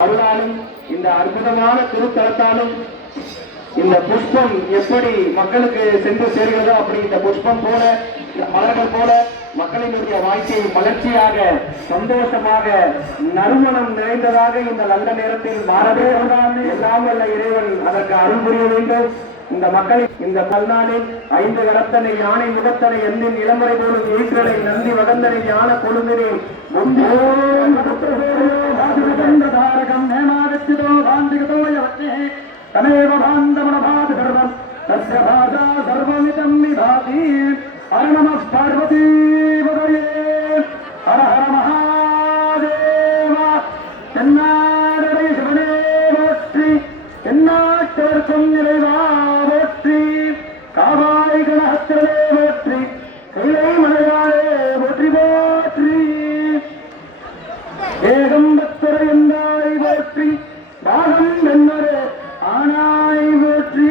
அருளாலும் இந்த அற்புதமான திருத்தலத்தாலும் இந்த புஷ்பம் எப்படி மக்களுக்கு சென்று சேர்கிறதோ அப்படி இந்த புஷ்பம் போல மலர்கள் போல மக்களினுடைய வாழ்க்கை மலர்ச்சியாக சந்தோஷமாக நறுமணம் நிறைந்ததாக இந்த நல்ல நேரத்தில் மாறவே எல்லாம் வல்ல இறைவன் அதற்கு அருள் புரிய வேண்டும். இந்த மக்களின் இந்த பல்நாளில் 5 கடத்தனை யானை முகத்தனை எண்ணின் இளமுறை போலும் ஈற்றனை நந்தி வகந்தனை ஞான கொழுந்தினை तमेव बान्धवनभाति सर्वं तस्य भाषा सर्वमिदं विभाति हर नमः पार्वतीपतये हर हर महादेव தென்னாடரை சிவனே போற்றி தென்னாட்டவர்க்கும் இறைவா போற்றி காவாய் கணஹத்திரனே போற்றி கைலை மலையாளே போற்றி போற்றி ஏகம்பத்துரை என்றாய் போற்றி பாகம் என்னரே ஆனாய் போற்றி